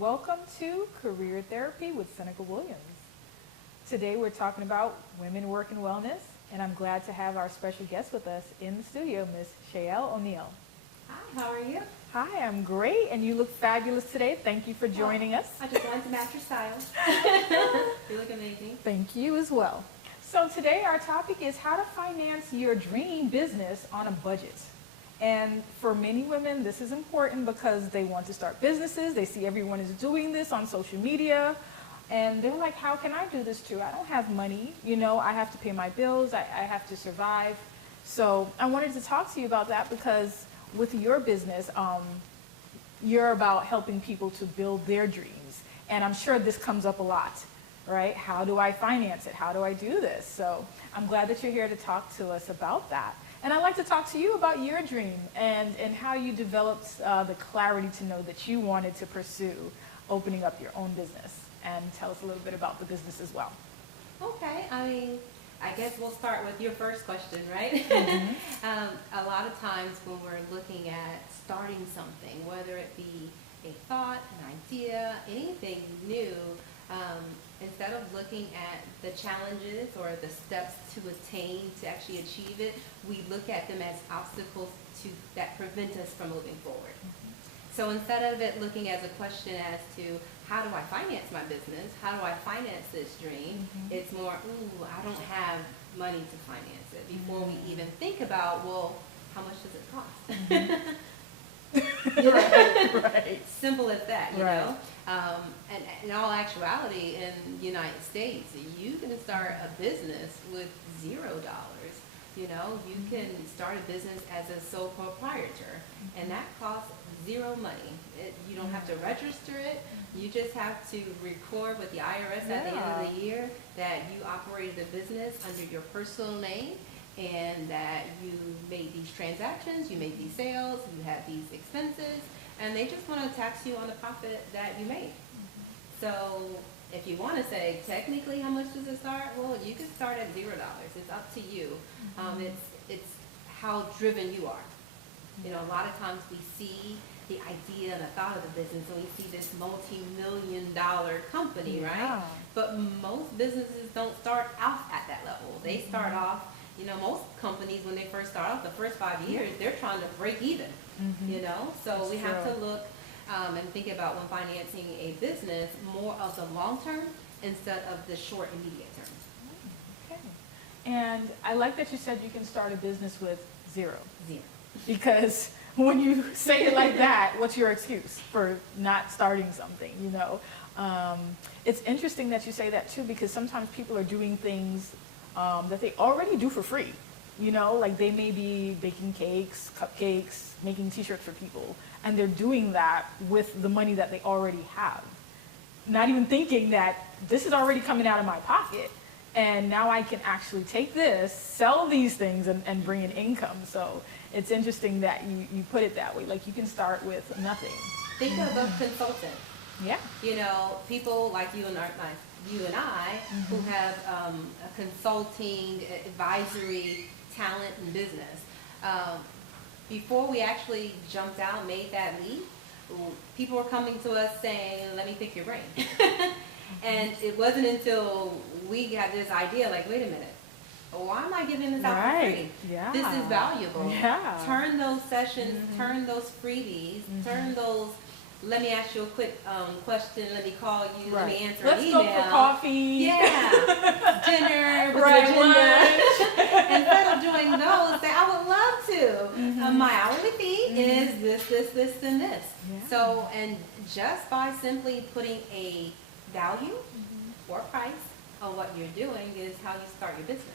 welcome to Career Therapy with Seneca Williams. Today we're talking about women, work, and wellness, and I'm glad to have our special guest with us in the studio, Miss Shlial O'Neal. Hi, how are you? Hi, I'm great, and you look fabulous today. Thank you for joining us. I just wanted to match your style. You look amazing. Thank you as well. So today our topic is how to finance your dream business on a budget. And for many women, this is important because they want to start businesses. They see everyone is doing this on social media. And they're like, how can I do this too? I don't have money. You know, I have to pay my bills. I have to survive. So I wanted to talk to you about that because with your business, you're about helping people to build their dreams. And I'm sure this comes up a lot, right? How do I finance it? How do I do this? So I'm glad that you're here to talk to us about that. And I'd like to talk to you about your dream and how you developed the clarity to know that you wanted to pursue opening up your own business. And tell us a little bit about the business as well. Okay, I guess we'll start with your first question, right? Mm-hmm. A lot of times when we're looking at starting something, whether it be a thought, an idea, anything new, instead of looking at the challenges or the steps to attain, to actually achieve it, we look at them as obstacles that prevent us from moving forward. Mm-hmm. So instead of it looking as a question as to how do I finance my business, how do I finance this dream, Mm-hmm. it's more, I don't have money to finance it. Before we even think about, well, how much does it cost? Right. Simple as that, you Right. know. And in all actuality, in the United States, you can start a business with $0. You know, you can start a business as a sole proprietor, and that costs zero money. You don't have to register it. You just have to record with the IRS at the end of the year that you operated a business under your personal name and that you made these transactions, you made these sales, you had these expenses, and they just want to tax you on the profit that you made. So if you want to say technically how much does it start, well, you can start at $0. It's up to you. It's how driven you are. You know, a lot of times we see the idea and the thought of the business, and we see this multi-million-dollar company, right? But most businesses don't start off at that level. They start off, you know, most companies when they first start off, the first 5 years, they're trying to break even. You know, so That's we have true. to look and think about when financing a business more of the long term instead of the short immediate term. Okay. And I like that you said you can start a business with $0. Zero. Because when you say it like that, what's your excuse for not starting something, you know? It's interesting that you say that too, because sometimes people are doing things that they already do for free. You know, like they may be baking cakes, cupcakes, making t-shirts for people, and they're doing that with the money that they already have. Not even thinking that this is already coming out of my pocket, and now I can actually take this, sell these things, and bring in income. So it's interesting that you put it that way. Like you can start with nothing. Think of a consultant. Yeah. You know, people like you and I, who have a consulting, advisory talent in business. Before we actually jumped out, made that leap, people were coming to us saying, let me pick your brain. And it wasn't until we got this idea, like, wait a minute, why am I giving this out for free? Yeah. This is valuable. Yeah. Turn those sessions, turn those freebies, turn those, let me ask you a quick question, let me call you, let me answer Let's an email. go for coffee. Yeah. Dinner, with Right, your agenda. lunch. Instead of doing those, say, I would love to. My hourly fee is this, and this. Yeah. So, and just by simply putting a value or price on what you're doing is how you start your business.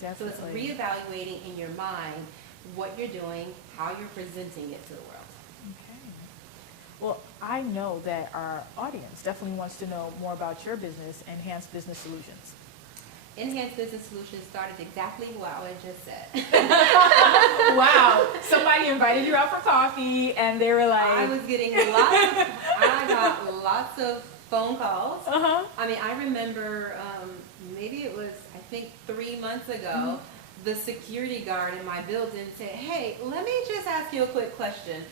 So it's Definitely. reevaluating in your mind what you're doing, how you're presenting it to the world. Okay. Well, I know that our audience definitely wants to know more about your business, Enhanced Business Solutions. Enhanced Business Solutions started exactly what I just said. Wow. Somebody invited you out for coffee and they were like... I was getting I got lots of phone calls. I mean, I remember maybe it was, I think 3 months ago, the security guard in my building said, "Hey, let me just ask you a quick question.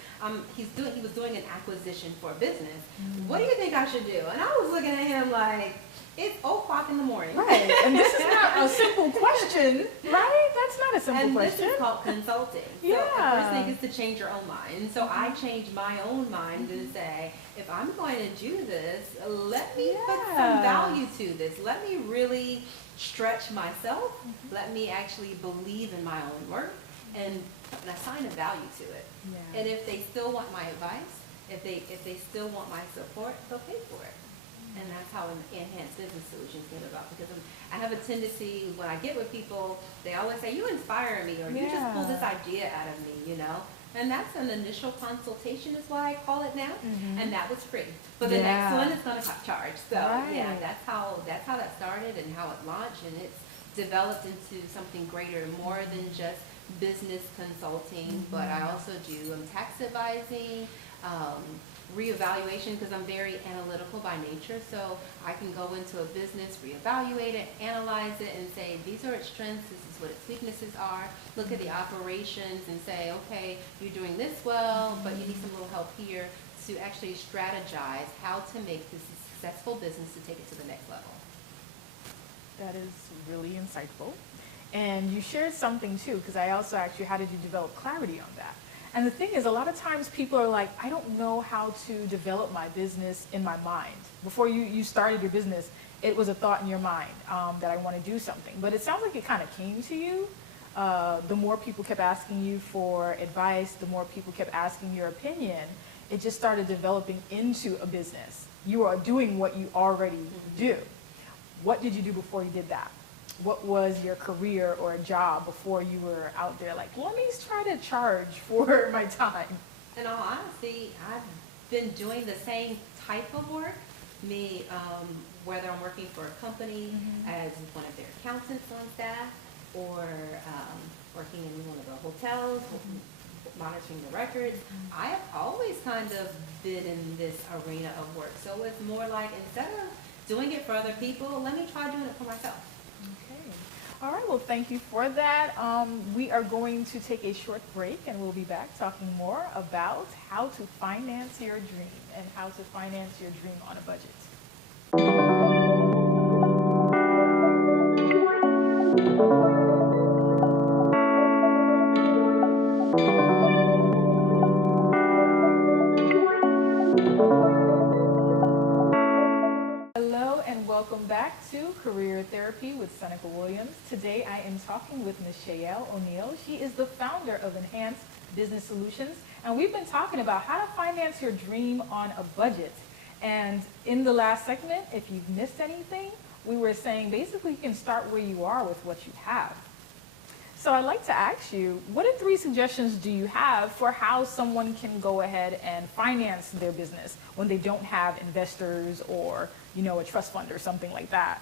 He was doing an acquisition for a business. What do you think I should do?" And I was looking at him like, it's 0 o'clock in the morning. Right, and this is not a simple question, right? That's not a simple and question. This is called consulting. Yeah. So the first thing is to change your own mind. And so I changed my own mind to say, if I'm going to do this, let me put some value to this. Let me really stretch myself. Let me actually believe in my own work and assign a value to it. Yeah. And if they still want my advice, if they still want my support, they'll pay for it. And that's how enhanced business solutions came about. Because I have a tendency, when I get with people, they always say, "You inspire me," or "You just pull this idea out of me," you know. And that's an initial consultation, is why I call it now. And that was free. But the next one is going to charge. So yeah, that's how that started and how it launched, and it's developed into something greater, more than just business consulting. But I also do tax advising. Reevaluation, because I'm very analytical by nature, so I can go into a business, reevaluate it, analyze it, and say, these are its strengths, this is what its weaknesses are. Look at the operations and say, okay, you're doing this well, but you need some little help here, to actually strategize how to make this a successful business to take it to the next level. That is really insightful. And you shared something too, because I also asked you, how did you develop clarity on that? And the thing is, a lot of times people are like, I don't know how to develop my business in my mind. Before you started your business, it was a thought in your mind that I want to do something. But it sounds like it kind of came to you. The more people kept asking you for advice, the more people kept asking your opinion, it just started developing into a business. You are doing what you already do. What did you do before you did that? What was your career or a job before you were out there like, let me try to charge for my time? In all honesty, I've been doing the same type of work. Whether I'm working for a company as one of their accountants on staff, or working in one of the hotels, monitoring the records, I have always kind of been in this arena of work. So it's more like, instead of doing it for other people, let me try doing it for myself. Okay. All right, well, thank you for that. We are going to take a short break, and we'll be back talking more about how to finance your dream and how to finance your dream on a budget. Hello and welcome back to Career Therapy with Seneca Williams. Today I am talking with Ms. Shlial O'Neal. She is the founder of Enhanced Business Solutions, and we've been talking about how to finance your dream on a budget. And in the last segment, if you've missed anything, we were saying basically you can start where you are with what you have. So I'd like to ask you, what 3 suggestions do you have for how someone can go ahead and finance their business when they don't have investors or, you know, a trust fund or something like that?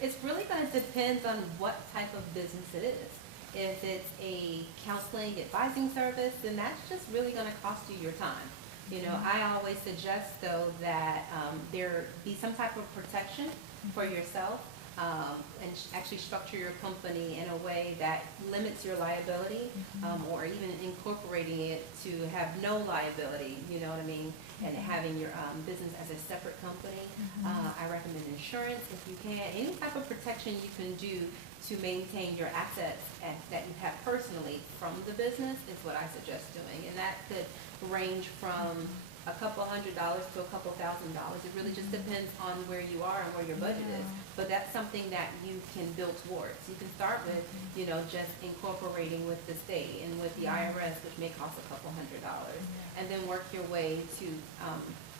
It's really going to depend on what type of business it is. If it's a counseling advising service, then that's just really going to cost you your time. You know, I always suggest, though, that there be some type of protection for yourself. And actually structure your company in a way that limits your liability, or even incorporating it to have no liability, you know what I mean, and having your business as a separate company. I recommend insurance if you can. Any type of protection you can do to maintain your assets that you have personally from the business is what I suggest doing. And that could range from a couple $100s to a couple $1,000. It really just depends on where you are and where your budget is. But that's something that you can build towards. You can start with, you know, just incorporating with the state and with the IRS, which may cost a couple $100, and then work your way to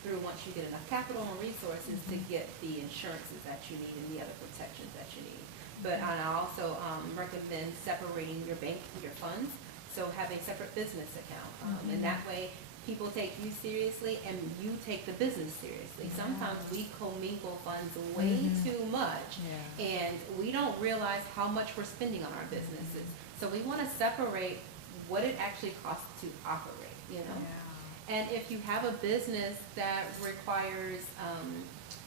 through, once you get enough capital and resources, to get the insurances that you need and the other protections that you need. But I also recommend separating your bank and your funds. So have a separate business account, and that way people take you seriously and you take the business seriously. Sometimes we commingle funds way too much, and we don't realize how much we're spending on our businesses. So we want to separate what it actually costs to operate, you know. And if you have a business that requires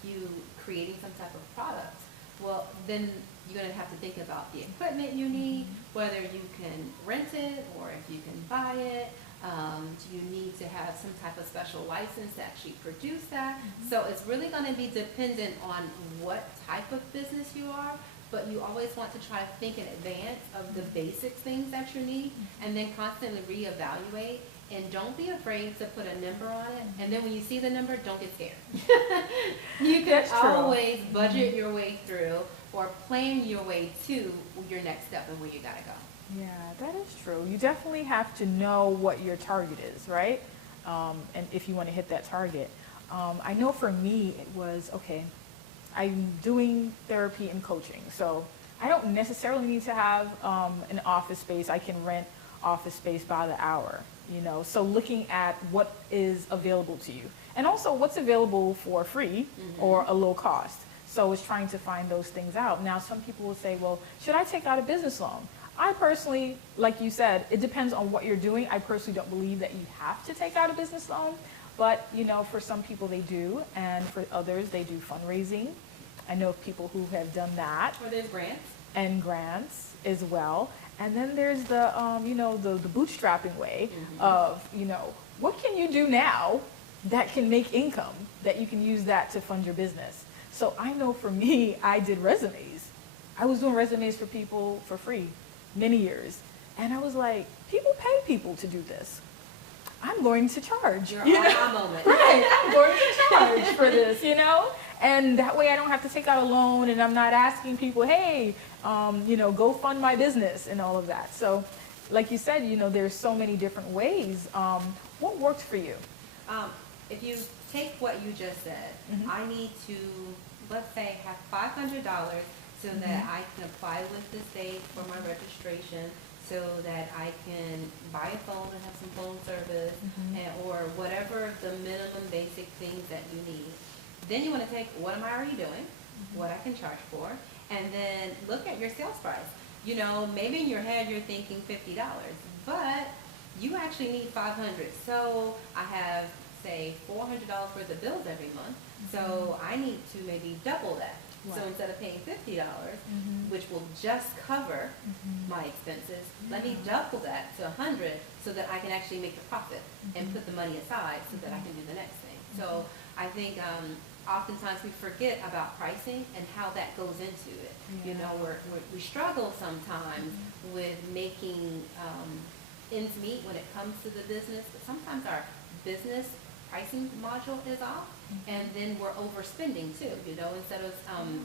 you creating some type of product, well, then you're going to have to think about the equipment you need, whether you can rent it or if you can buy it. Do you need to have some type of special license to actually produce that? So it's really going to be dependent on what type of business you are, but you always want to try to think in advance of the basic things that you need and then constantly reevaluate. And don't be afraid to put a number on it. And then when you see the number, don't get scared. You can always budget your way through or plan your way to your next step and where you got to go. Yeah, that is true. You definitely have to know what your target is, right? And if you want to hit that target. I know for me it was, okay, I'm doing therapy and coaching. So I don't necessarily need to have an office space. I can rent office space by the hour, you know. So looking at what is available to you. And also what's available for free or a low cost. So it's trying to find those things out. Now some people will say, well, should I take out a business loan? I personally, like you said, it depends on what you're doing. I personally don't believe that you have to take out a business loan, but you know, for some people they do, and for others they do fundraising. I know of people who have done that. Or there's grants. And grants as well. And then there's the, you know, the bootstrapping way of, you know, what can you do now that can make income that you can use that to fund your business? So I know for me, I did resumes. I was doing resumes for people for free. Many years. And I was like, people pay people to do this. I'm going to charge. Your aha moment. Right, I'm going to charge for this, you know? And that way I don't have to take out a loan and I'm not asking people, hey, you know, go fund my business and all of that. So like you said, you know, there's so many different ways. What worked for you? If you take what you just said, I need to, let's say, have $500 so that I can apply with the state for my registration, so that I can buy a phone and have some phone service, or whatever the minimum basic things that you need. Then you want to take what am I already doing, what I can charge for, and then look at your sales price. You know, maybe in your head you're thinking $50, but you actually need $500. So I have, say, $400 worth of bills every month, so I need to maybe double that. So instead of paying $50, which will just cover my expenses, let me double that to $100 so that I can actually make the profit and put the money aside so that I can do the next thing. So I think oftentimes we forget about pricing and how that goes into it. You know, we struggle sometimes with making ends meet when it comes to the business, but sometimes our business pricing module is off, and then we're overspending too. You know, instead of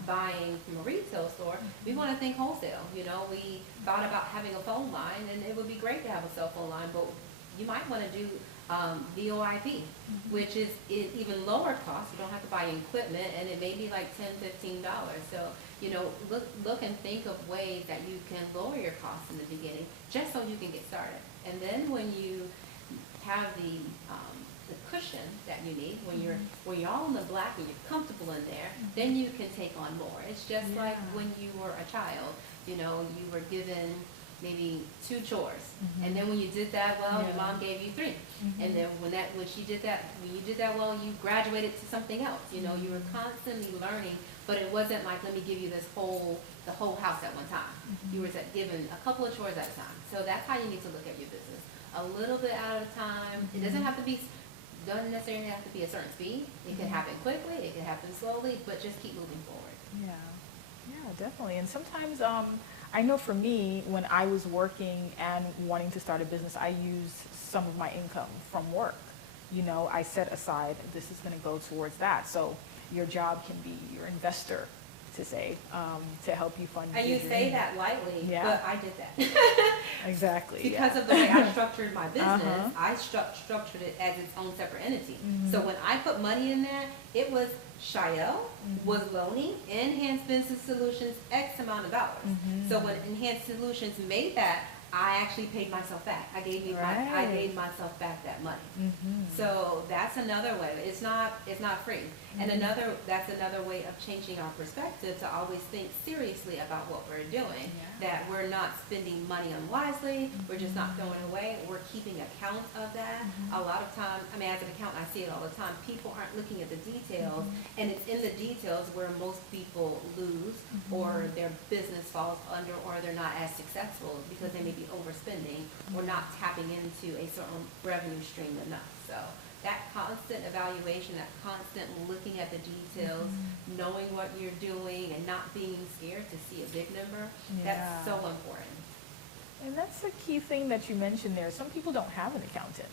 buying from a retail store, we want to think wholesale. You know, we thought about having a phone line, and it would be great to have a cell phone line, but you might want to do VoIP, which is even lower cost. You don't have to buy equipment, and it may be like $10–15. So, you know, look and think of ways that you can lower your costs in the beginning, just so you can get started. And then when you have the cushion that you need, when you're all in the black and you're comfortable in there, then you can take on more. It's just like when you were a child, you know, you were given maybe 2 chores, and then when you did that well, your mom gave you 3, and then when you did that well, you graduated to something else. You know, you were constantly learning, but it wasn't like, let me give you the whole house at one time. You were given a couple of chores at a time. So that's how you need to look at your business, a little bit at a time. It doesn't necessarily have to be a certain speed. It can happen quickly, it can happen slowly, but just keep moving forward. Yeah, definitely. And sometimes I know for me, when I was working and wanting to start a business, I used some of my income from work. You know, I set aside, this is going to go towards that. So your job can be your investor, to say, to help you fund. And you say that lightly, but I did that. Exactly. Because of the way I structured my business, I structured it as its own separate entity. So when I put money in there, it was Shlial was loaning Enhanced Business Solutions X amount of dollars. So when Enhanced Solutions made that I actually paid myself back. I gave myself back that money. So that's another way. It's not free. And that's another way of changing our perspective, to always think seriously about what we're doing. That we're not spending money unwisely. We're just not throwing it away. We're keeping account of that. A lot of times, I mean, as an accountant, I see it all the time. People aren't looking at the details, and it's in the details where most people lose, or their business falls under, or they're not as successful because they may be overspending or not tapping into a certain revenue stream enough. So that constant evaluation, that constant looking at the details, knowing what you're doing and not being scared to see a big number, that's so important. And that's a key thing that you mentioned there. Some people don't have an accountant.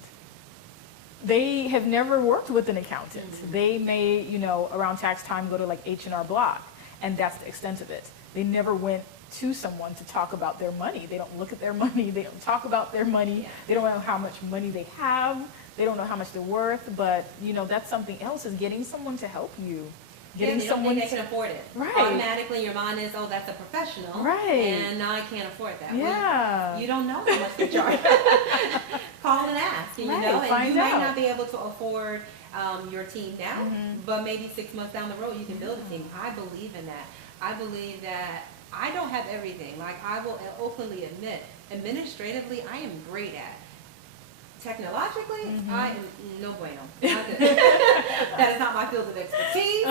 They have never worked with an accountant. They may, around tax time go to like H&R Block, and that's the extent of it. They never went to someone to talk about their money. They don't look at their money. They don't talk about their money. They don't know how much money they have. They don't know how much they're worth. But, that's something else, is getting someone to help you. Getting someone they can afford it. Right. Automatically your mind is, oh, that's a professional. Right. And I can't afford that. Yeah. You don't know how much they charge. Call and ask, and and you might not be able to afford your team now, but maybe 6 months down the road you can build a team. I believe in that. I believe that I don't have everything. Like, I will openly admit, administratively, I am great at. Technologically, I am no bueno. That is not my field of expertise.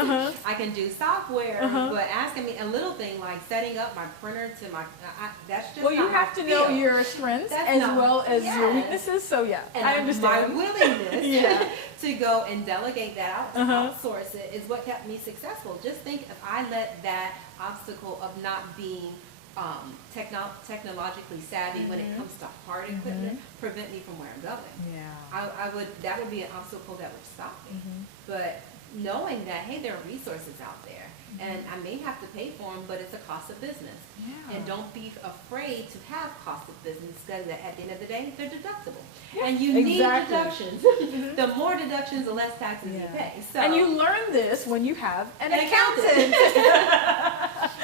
I can do software, but asking me a little thing like setting up my printer to my, that's just well, you have to know your strengths as well as your weaknesses. So and I understand. My willingness to go and delegate that out, outsource it, is what kept me successful. Just think, if I let that obstacle of not being technologically savvy when it comes to hard equipment prevent me from where I'm going. That would be an obstacle that would stop me. But knowing that, hey, there are resources out there, and I may have to pay for them, but it's a cost of business. And don't be afraid to have cost of business, because at the end of the day, they're deductible. And you need deductions. The more deductions, the less taxes you pay. So, and you learn this when you have an accountant.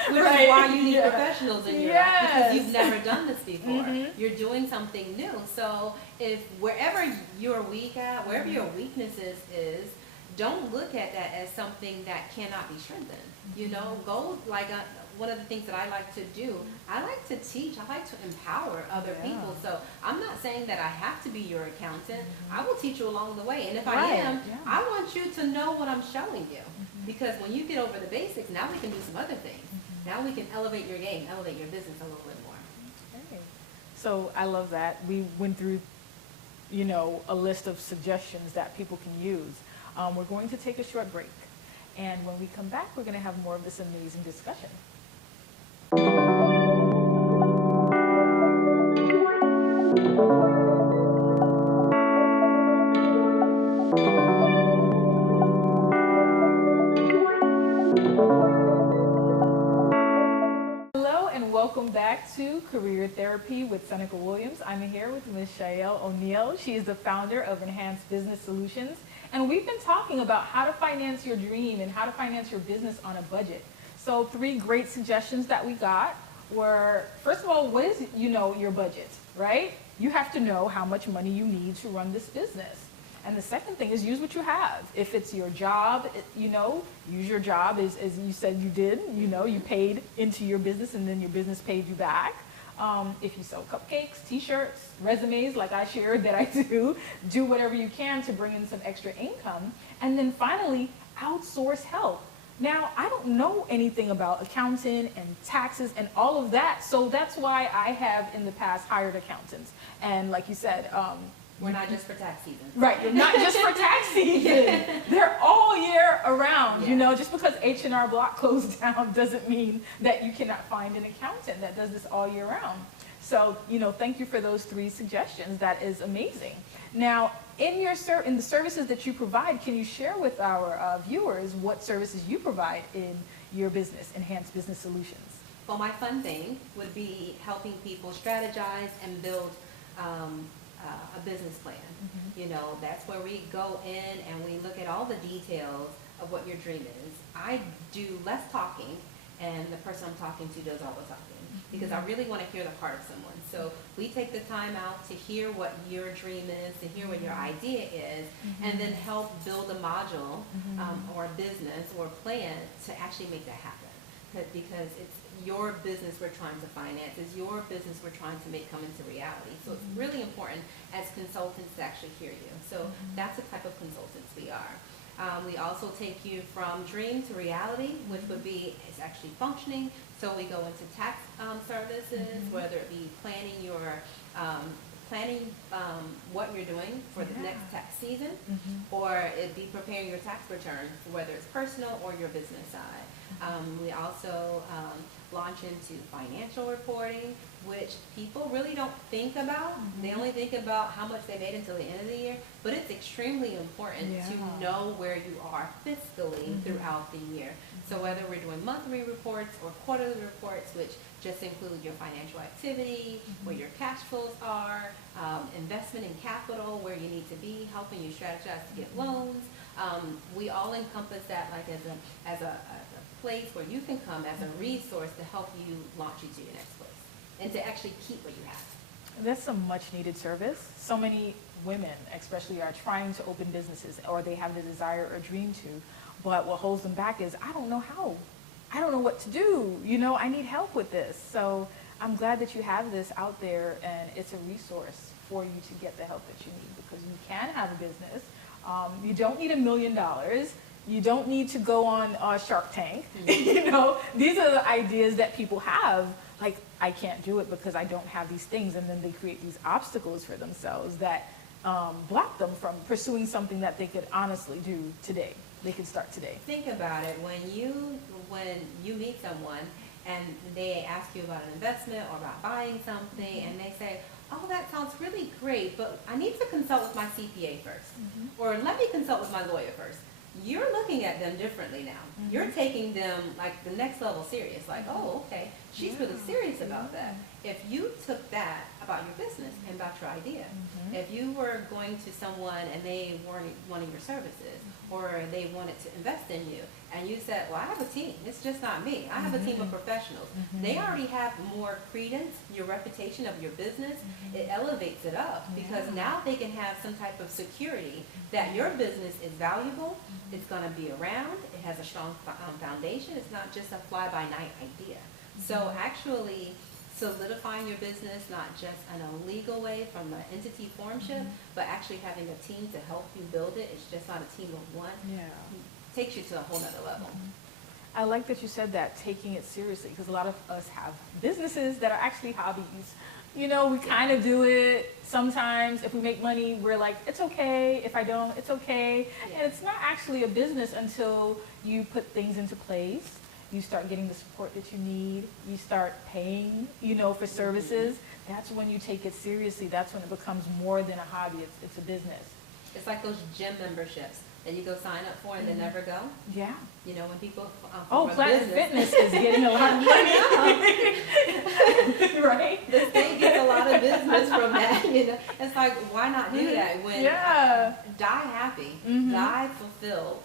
Which is why you need professionals in your life, because you've never done this before. You're doing something new. So if wherever you're weak at, wherever your weaknesses is, don't look at that as something that cannot be strengthened. Go like one of the things that I like to do, I like to teach, I like to empower other people. So I'm not saying that I have to be your accountant. I will teach you along the way. And if I am, I want you to know what I'm showing you. Because when you get over the basics, now we can do some other things. Now we can elevate your game, elevate your business a little bit more. Okay. So I love that. We went through, a list of suggestions that people can use. We're going to take a short break. And when we come back, we're going to have more of this amazing discussion. Welcome back to Career Therapy with Seneca Williams. I'm here with Ms. Shlial O'Neal. She is the founder of Enhanced Business Solutions. And we've been talking about how to finance your dream and how to finance your business on a budget. So 3 great suggestions that we got were, first of all, what is, your budget, right? You have to know how much money you need to run this business. And the second thing is use what you have. If it's your job, use your job as you said you did. You paid into your business and then your business paid you back. If you sell cupcakes, t-shirts, resumes like I shared that I do whatever you can to bring in some extra income. And then finally, outsource help. Now, I don't know anything about accounting and taxes and all of that, so that's why I have in the past hired accountants. And like you said, we're not just for tax season. Right, you're not just for tax season. They're all year around. Just because H&R Block closed down doesn't mean that you cannot find an accountant that does this all year round. So, thank you for those 3 suggestions. That is amazing. Now, in the services that you provide, can you share with our viewers what services you provide in your business, Enhanced Business Solutions? Well, my fun thing would be helping people strategize and build a business plan. That's where we go in and we look at all the details of what your dream is. I do less talking, and the person I'm talking to does all the talking. because I really want to hear the heart of someone. So we take the time out to hear what your dream is, to hear what your idea is, and then help build a module or a business or a plan to actually make that happen. Because it's your business we're trying to finance, it's your business we're trying to make come into reality. So it's really important as consultants to actually hear you. So that's the type of consultants we are. We also take you from dream to reality, which would be, it's actually functioning. So we go into tax services, whether it be planning your, what you're doing for the next tax season, or it be preparing your tax return, whether it's personal or your business side. We also launch into financial reporting, which people really don't think about. They only think about how much they made until the end of the year, but it's extremely important to know where you are fiscally throughout the year. So whether we're doing monthly reports or quarterly reports, which just include your financial activity, where your cash flows are, investment in capital, where you need to be, helping you strategize to get loans. We all encompass that like as a place where you can come as a resource to help you launch you to your next place and to actually keep what you have. That's a much needed service. So many women especially are trying to open businesses, or they have the desire or dream to, but what holds them back is, I don't know how. I don't know what to do. You know, I need help with this. So I'm glad that you have this out there, and it's a resource for you to get the help that you need, because you can have a business. You don't need $1 million. You don't need to go on Shark Tank. You know, these are the ideas that people have. Like, I can't do it because I don't have these things, and then they create these obstacles for themselves that block them from pursuing something that they could honestly do today. They could start today. Think about it. When you meet someone and they ask you about an investment or about buying something, and they say, oh, that sounds really great, but I need to consult with my CPA first, or let me consult with my lawyer first. You're looking at them differently now. You're taking them like the next level serious, like, oh, okay, she's really serious about that. If you took that about your business and about your idea, if you were going to someone and they weren't wanting your services, or they wanted to invest in you, and you said, well, I have a team, it's just not me, I have a team of professionals, they already have more credence, your reputation of your business, it elevates it up, because now they can have some type of security that your business is valuable, it's going to be around, it has a strong foundation, it's not just a fly-by-night idea. So actually solidifying your business, not just in a legal way from an entity formship, but actually having a team to help you build it. It's just not a team of one. Takes you to a whole nother level. I like that you said that, taking it seriously, because a lot of us have businesses that are actually hobbies. You know, we kind of do it. Sometimes if we make money, we're like, it's okay. If I don't, it's okay. And it's not actually a business until you put things into place. You start getting the support that you need. You start paying, you know, for services. That's when you take it seriously. That's when it becomes more than a hobby. It's a business. It's like those gym memberships that you go sign up for and then never go. Yeah. You know, when people Planet Fitness is getting a lot of money. Right? The state gets a lot of business from that. You know, it's like, why not do that when die happy, die fulfilled.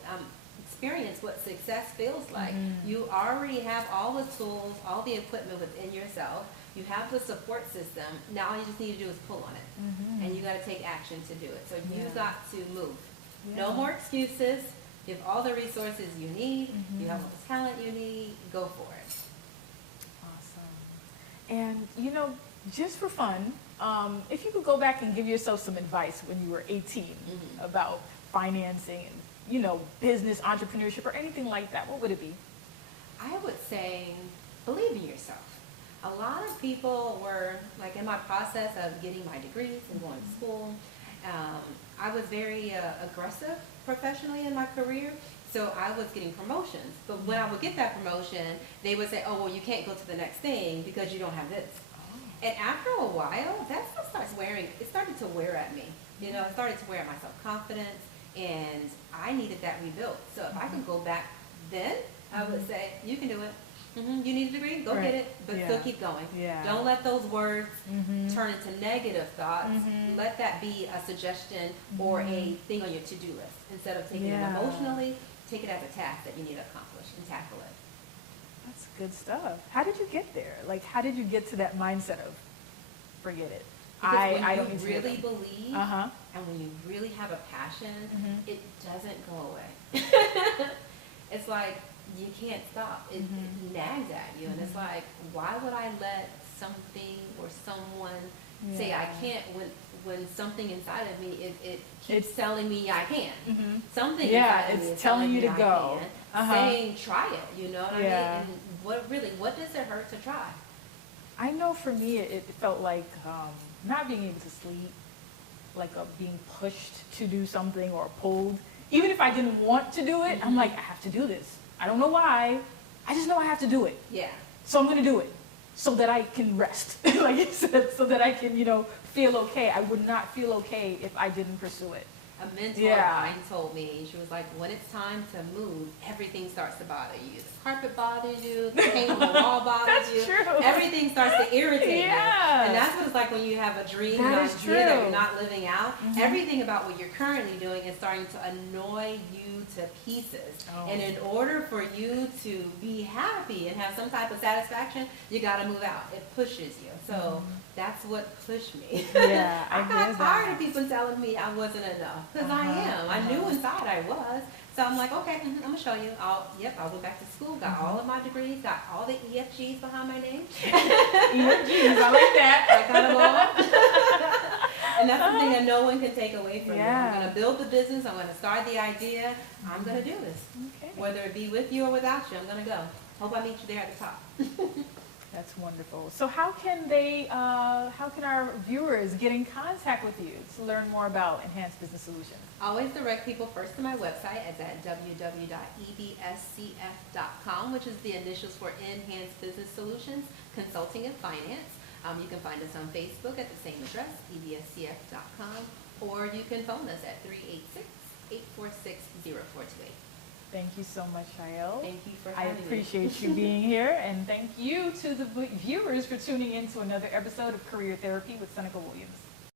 Experience what success feels like. You already have all the tools, all the equipment within yourself. You have the support system. Now all you just need to do is pull on it. And you got to take action to do it. So you've got to move. No more excuses. You have all the resources you need. You have all the talent you need. Go for it. Awesome. And, you know, just for fun, if you could go back and give yourself some advice when you were 18 about financing and, you know, business, entrepreneurship, or anything like that, what would it be? I would say, believe in yourself. A lot of people were, like in my process of getting my degrees and going to school, I was very aggressive professionally in my career, so I was getting promotions. But when I would get that promotion, they would say, oh, well, you can't go to the next thing because you don't have this. And after a while, that stuff started to wear at me. You know, it started to wear at my self-confidence, and I needed that rebuilt. So if I could go back then, I would say, you can do it. You need a degree? Go get it, but still keep going. Don't let those words turn into negative thoughts. Let that be a suggestion or a thing on your to-do list. Instead of taking it emotionally, take it as a task that you need to accomplish and tackle it. That's good stuff. How did you get there? Like, how did you get to that mindset of, forget it? Because when I you don't need to do really that. believe, Uh-huh. and when you really have a passion, Mhm. it doesn't go away. It's like you can't stop. It nags at you, and it's like, why would I let something or someone say I Yeah. can't when something inside of me it keeps telling me I can. Mhm. Something Yeah, inside of me it's is telling you me to I go. can, Uh-huh. saying try it. You know what I Yeah. mean? And what does it hurt to try? I know for me, it felt like not being able to sleep, like being pushed to do something or pulled. Even if I didn't want to do it, I'm like, I have to do this. I don't know why. I just know I have to do it. Yeah. So I'm going to do it so that I can rest, like you said, so that I can, feel okay. I would not feel okay if I didn't pursue it. A mentor Yeah. of mine told me, she was like, when it's time to move, everything starts to bother you. The carpet bothers you, the paint on the wall bothers That's you. true. Everything starts to irritate Yeah. you. And that's what it's like when you have a dream, That an is idea that true. you're not living out. Everything about what you're currently doing is starting to annoy you to pieces. Oh. And in order for you to be happy and have some type of satisfaction, you got to move out. It pushes you. So that's what pushed me. Yeah, I I got get tired that. of people telling me I wasn't enough, because I am. I knew inside I was. So I'm like, okay, I'm gonna show you. I'll go back to school, got all of my degrees, got all the EFGs behind my name. EFGs, I like that. I got them all. And that's something that no one can take away from me. Yeah. I'm gonna build the business, I'm gonna start the idea, I'm gonna do this. Okay. Whether it be with you or without you, I'm gonna go. Hope I meet you there at the top. That's wonderful. So how can our viewers get in contact with you to learn more about Enhanced Business Solutions? I always direct people first to my website. It's at www.ebscf.com, which is the initials for Enhanced Business Solutions, Consulting and Finance. You can find us on Facebook at the same address, ebscf.com, or you can phone us at 386-846-0428. Thank you so much, Shlial. Thank you for I having me. appreciate you being here, and thank you to the viewers for tuning in to another episode of Career Therapy with Seneca Williams.